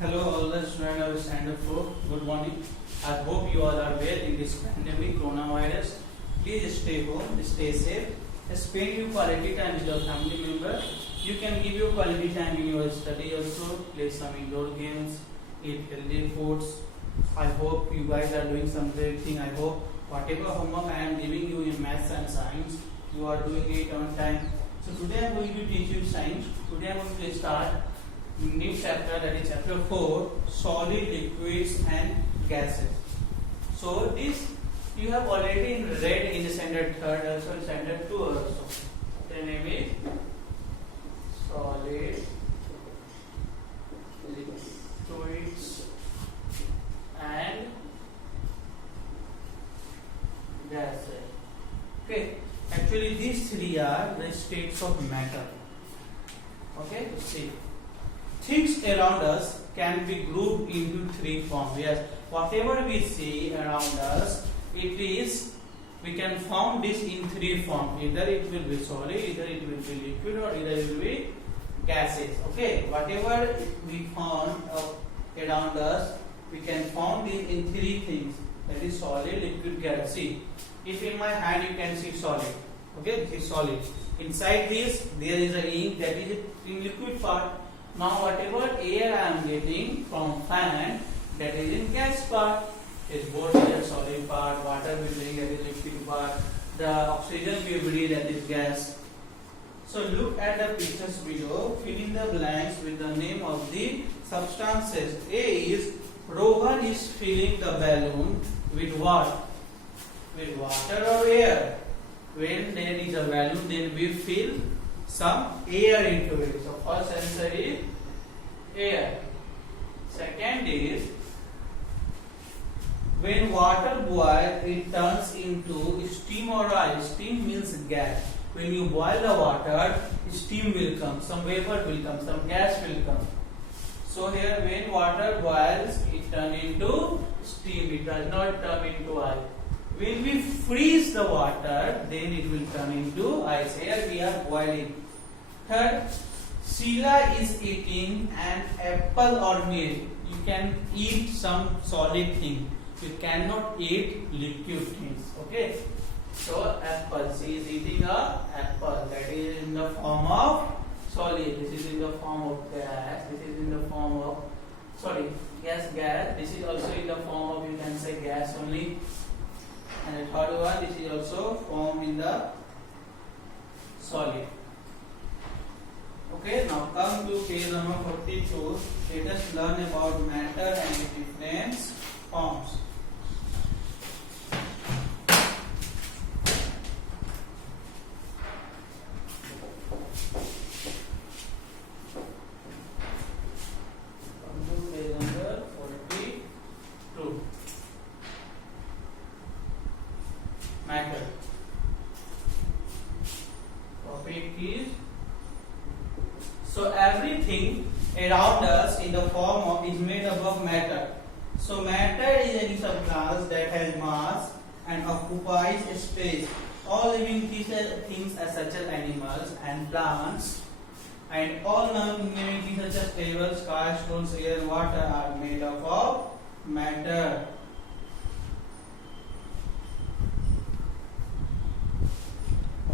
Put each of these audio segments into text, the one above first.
Hello, all the students of Standard 4. Good morning. I hope you all are well in this pandemic coronavirus. Please stay home, stay safe. Spend your quality time with your family member. You can give your quality time in your study also. Play some indoor games. Eat healthy foods. I hope you guys are doing some great thing. I hope whatever homework I am giving you in maths and science, you are doing it on time. So today I am going to teach you science. Today I am going to start new chapter, that is chapter 4, solid, liquids and gases. So this you have already read in the standard 3rd also, standard 2 also. The name is solid, liquids and gases. Okay, actually these three are the states of matter. Okay, see. Things around us can be grouped into three forms. Yes, whatever we see around us, we can form this in three forms. Either it will be solid, either it will be liquid, or either it will be gases. Okay, whatever we found around us, we can form this in three things. That is solid, liquid, gas. See, if in my hand you can see solid. Okay, this is solid. Inside this, there is a ink, that is in liquid part. Now whatever air I am getting from fan, that is in gas part. Is both the solid part, water we drink, that is liquid part, the oxygen we breathe, that is gas. So look at the pictures below, fill in the blanks with the name of the substances. A is Rohan is filling the balloon with what? With water or air. When there is a balloon, then we fill some air into it. So first answer is air. Second is when water boils, it turns into steam or ice. Steam means gas. When you boil the water, steam will come, some vapor will come, some gas will come. So here when water boils, it turns into steam. It does not turn into ice. When we freeze the water, then it will turn into ice. Here we are boiling. Third, Sheila is eating an apple or milk. You can eat some solid thing. You cannot eat liquid things. Okay. So apple. She is eating a apple. That is in the form of solid. This is in the form of gas. This is in the form of gas. This is also in the form of, you can say, gas only. And the third one, this is also formed in the solid. Okay, now come to page number 42. Let us learn about matter and its different forms. Come to page number 42. Matter. Topic is, so everything around us in the form of is made up of matter. So matter is any substance that has mass and occupies space. All living things as such as animals and plants, and all non-living things such as pebbles, sky, stones, air, and water are made up of matter.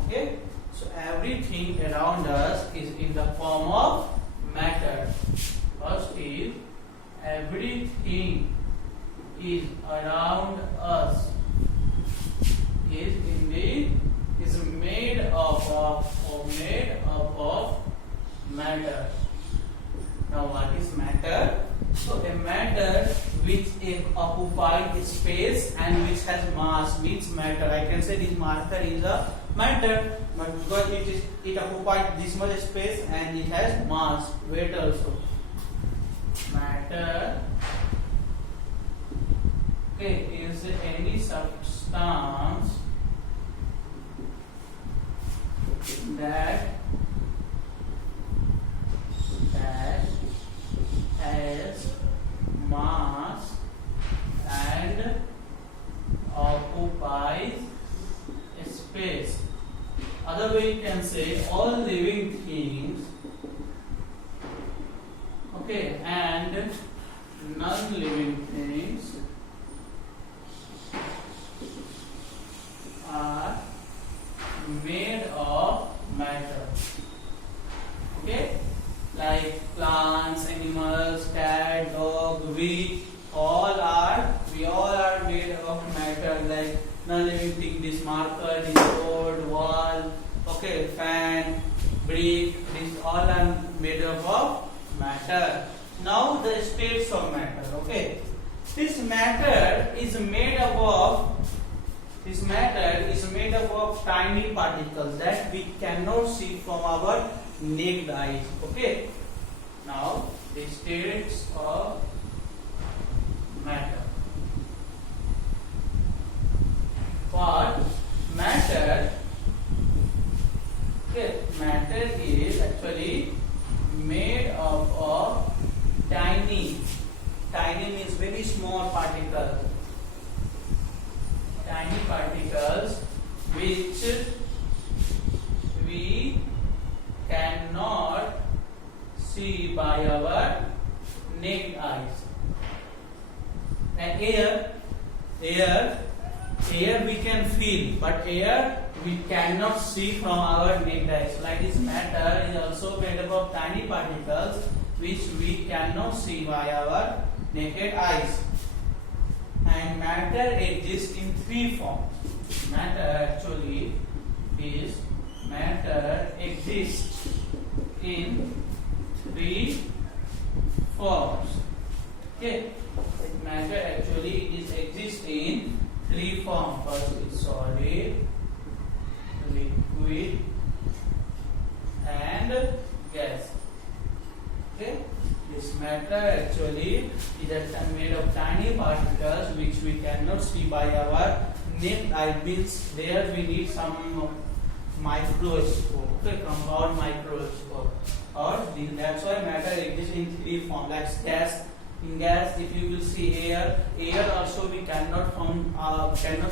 Okay, so everything around us is in the form of matter. First is everything is around us is made up of matter. Now what is matter? So a matter which occupies space and which has mass means matter. I can say this marker is a matter, but because it occupies this much space and it has mass, weight also. Matter, okay, is any substance that has mass and occupies space. Other way you can say all living things, okay, and non-living things are made of matter. Okay, like plants, animals, cat, dog, we all are made of matter. Like non-living thing, this marker, this board, wall, okay, fan, brick, this all are made up of matter. Now the states of matter. Okay, this matter is made up of tiny particles that we cannot see from our naked eyes. Okay, now the states of matter. What matter? Okay, matter is actually made up of tiny means very small particles. Tiny particles which we cannot see by our naked eyes. And air we can feel, but air we cannot see from our naked eyes. Like this matter is also made up of tiny particles which we cannot see by our naked eyes. And matter exists in three forms. Matter exists in three forms. Okay, matter actually exists in three forms. First is solid, liquid, and gas. Okay, this matter actually is made of tiny particles which we cannot see by our naked eye. Means there we need some microscope, okay, compound microscope. Or that's why matter exists in three forms. Like gas. In gas, if you will see air also we cannot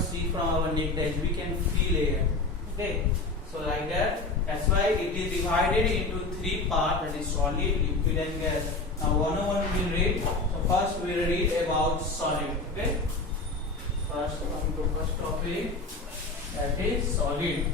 see from our naked eyes. We can feel air. Okay, so like that. That's why it is divided into three parts. That is solid, liquid, and gas. Now one we will read. So first we will read about solid. Okay. First come to first topic. That is solid.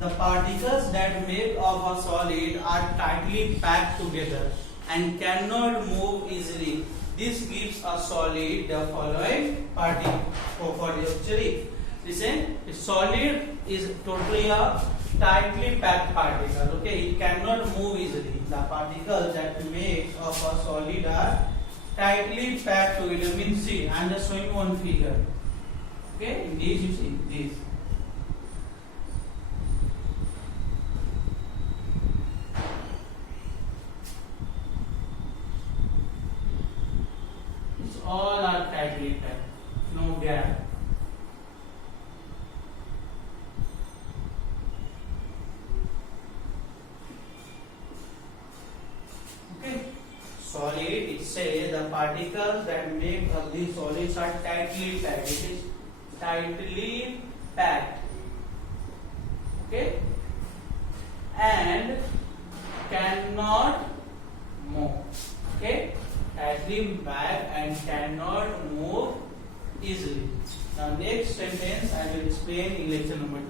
The particles that make up a solid are tightly packed together and cannot move easily. This gives a solid the following property. Actually, listen, a solid is totally a tightly packed particle. Okay, it cannot move easily. The particles that make up a solid are tightly packed together. Means, see, I am just showing one figure. Okay, in this you see this. All are tightly packed, no gap. Okay, solid, it says the particles that make up these solids are tightly packed. It is tightly packed. Okay, and cannot move. Okay, tightly packed and cannot move easily. Now next sentence I will explain in lecture number 2.